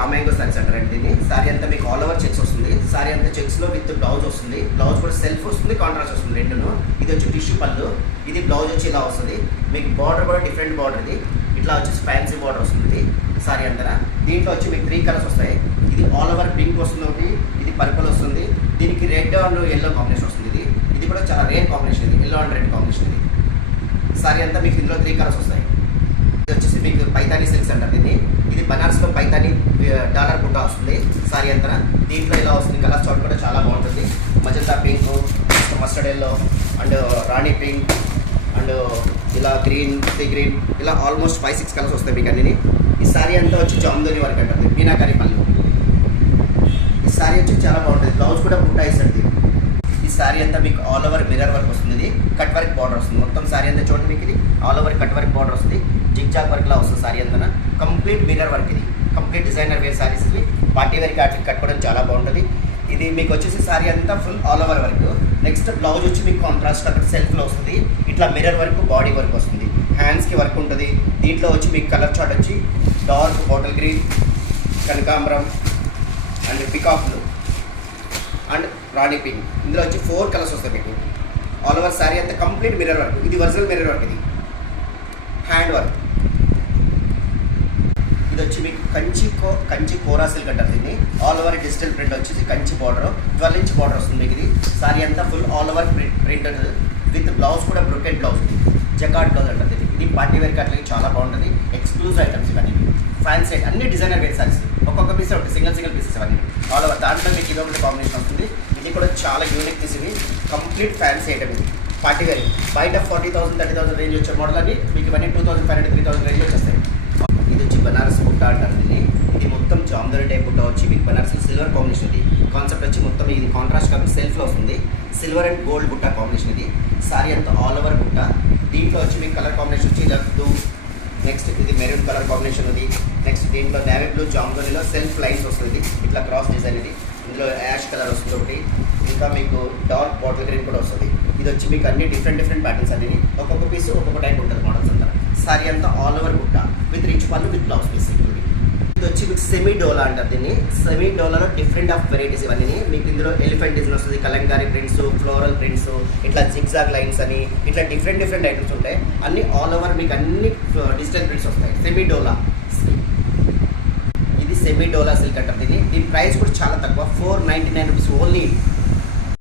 రామాయంగో సారీస్ అంటారండి దీన్ని. సారీ అంతా మీకు ఆల్ ఓవర్ చెక్స్ వస్తుంది. సారీ అంతా చెక్స్లో విత్ బ్లౌజ్ వస్తుంది. బ్లౌజ్ కూడా సెల్ఫ్ వస్తుంది, కాంట్రాస్ట్ వస్తుంది రెండును. ఇది వచ్చి టిష్యూ పళ్ళు. ఇది బ్లౌజ్ వచ్చి ఇలా వస్తుంది. మీకు బార్డర్ కూడా డిఫరెంట్ బార్డర్. ఇది ఇట్లా వచ్చేసి ఫ్యాన్సీ బార్డర్ వస్తుంది సారీ అంతా. దీంట్లో వచ్చి మీకు 3 కలర్స్ వస్తాయి. ఇది ఆల్ ఓవర్ పింక్ వస్తుంది ఒకటి, ఇది పర్పుల్ వస్తుంది, దీనికి రెడ్ అండ్ ఎల్లో కాంబినేషన్ వస్తుంది. ఇది కూడా చాలా రేర్ కాంబినేషన్. ఇది ఎల్లో అండ్ రెడ్ కాంబినేషన్. ఇది సారీ అంతా మీకు ఇందులో 3 కలర్స్ వస్తాయి. ఇది వచ్చేసి మీకు పైతానీ సిల్క్స్ అంటారు దీన్ని. ఇది బనారస్లో పైతానీ డాలర్ బుట్ట వస్తుంది సారీ అంతా. దీంట్లో ఇలా వస్తుంది. కలర్ చార్ట్ కూడా చాలా బాగుంటుంది. Magenta pink, mustard yellow and Rani pink and ఇలా గ్రీన్, సీ గ్రీన్, ఇలా ఆల్మోస్ట్ 5-6 కలర్స్ వస్తాయి మీకు అన్ని. ఈ సారీ అంతా వచ్చి జామ్దోని వర్క్ అంటుంది, మీనాకారి పళ్ళు. ఈ సారీ వచ్చి చాలా బాగుంటుంది. బ్లౌజ్ కూడా బుట్ట ఇస్తుంది. ఈ సారీ అంతా మీకు ఆల్ ఓవర్ మిర్రర్ వర్క్ వస్తుంది. ఇది కట్ వర్క్ బార్డర్ వస్తుంది. మొత్తం సారీ అంతా చూడండి మీకు ఇది all over cut work border వస్తుంది. జిగ్జాగ్ వర్క్లా వస్తుంది సారీ అంతా. Complete mirror work. ఇది కంప్లీట్ డిజైనర్ వేర్ సారీస్. ఇవి పార్టీ వేర్కి వాటికి కట్టుకోవడం చాలా బాగుంటుంది. ఇది మీకు వచ్చేసి సారీ అంతా full all over work. Next blouse వచ్చి మీకు కాంట్రాస్ట్ అక్కడ సెల్ఫ్లో వస్తుంది. ఇట్లా మిర్రర్ వర్క్, బాడీ వర్క్ వస్తుంది. హ్యాండ్స్కి వర్క్ ఉంటుంది. దీంట్లో వచ్చి మీకు కలర్ చార్ట్ వచ్చి డార్క్ బాటిల్ గ్రీన్, కనకాంబరం and peacock blue and Rani pink. ఇందులో వచ్చి 4 కలర్స్ వస్తాయి మీకు. ఆల్ ఓవర్ సారీ అంతా కంప్లీట్ మిర్రర్ వర్క్. ఇది ఒరిజినల్ మిర్రర్ వర్క్. ఇది హ్యాండ్ వర్క్. ఇది వచ్చి మీకు కంచి కోరా సిల్క్ అంటారు దీన్ని. ఆల్ ఓవర్ డిజిటల్ ప్రింట్ వచ్చేసి కంచి బార్డర్, 12 ఇంచ్ బార్డర్ వస్తుంది మీకు. ఇది సారీ అంతా ఫుల్ ఆల్ ఓవర్ ప్రింట్ ఉంటుంది. విత్ బ్లౌజ్ కూడా బ్రొకెట్ బ్లౌజ్. జకార్డ్ బ్లౌజ్ అంటారు ఇది. ఇది పార్టీ వేర్కి అట్లకి చాలా బాగుంటుంది. ఎక్స్క్లూజివ్ ఐటమ్స్ ఇవన్నీ. ఫ్యాన్సీ అన్ని డిజైనర్ వేర్ సారీస్. ఒక్కొక్క పీస్ ఉంటుంది, సింగిల్ పీసెస్ అవన్నీ ఆల్ ఓవర్. దాంట్లో మీకు ఇది ఒకటి కాంబినేషన్ వస్తుంది. ఇది కూడా చాలా యూనిక్ పీస్. ఇవి కంప్లీట్ ఫ్యాన్సీ ఐటమ్. ఇది పార్టీ వేర్. బయట 40,000 30,000 రేంజ్ వచ్చే మోడల్ అని మీకు ఇవన్నీ 2,500 3,000 రేంజ్ వచ్చేస్తాయి. ఇది వచ్చి బనారస్ బుట్ట అంటారు దీన్ని. ఇది మొత్తం జామ్దోని టైప్ బుట్ట వచ్చి మీకు బనారస్ సిల్వర్ కాంబినేషన్. ఇది కాన్సెప్ట్ వచ్చి మొత్తం ఇది కాంట్రాస్ట్ కాబట్టి సెల్ఫ్లో వస్తుంది. సిల్వర్ అండ్ గోల్డ్ బుట్ట కాంబినేషన్. ఇది సారీ అంతా ఆల్ ఓవర్ బుట్ట. దీంట్లో వచ్చి మీకు కలర్ కాంబినేషన్ వచ్చి బ్లూ, నెక్స్ట్ ఇది మెరూన్ కలర్ కాంబినేషన్ ఉంది. నెక్స్ట్ దీంట్లో నేవీ బ్లూ జామ్దోనిలో సెల్ఫ్ లైన్స్ వస్తుంది. ఇట్లా క్రాస్ డిజైన్. ఇది ఇందులో యాష్ కలర్ వస్తుంది ఒకటి. ఇంకా మీకు డార్క్ బాటిల్ గ్రీన్ కూడా వస్తుంది. ఇది వచ్చి మీకు అన్ని డిఫరెంట్ ప్యాటర్న్స్ అన్ని. ఒక్కొక్క పీస్ ఒక్కొక్క టైప్ ఉంటుంది మోడల్స్ అంతా. సారీ అంతా ఆల్ ఓవర్ బుట్ట విత్ రిచ్ పళ్ళు విత్ బ్లౌజ్ పీస్. ఇది వచ్చి మీకు సెమీ డోలా అంటారు దీన్ని. సెమీ డోలాలో డిఫరెంట్ ఆఫ్ వెరైటీస్ ఇవన్నీ. మీకు ఇందులో ఎలిఫెంట్ డిజైన్ వస్తుంది, కలంకారీ ప్రింట్స్, ఫ్లోరల్ ప్రింట్స్, ఇట్లా జిగ్జాగ్ లైన్స్ అని ఇట్లా డిఫరెంట్ ఐటమ్స్ ఉంటాయి. అన్ని ఆల్ ఓవర్ మీకు అన్ని డిజిటల్ ప్రింట్స్ వస్తాయి. సెమీ డోలా. ఇది సెమీ డోలా సిల్క్ అంటారు దీన్ని. దీని ప్రైస్ కూడా చాలా తక్కువ, 499 రూపీస్ ఓన్లీ.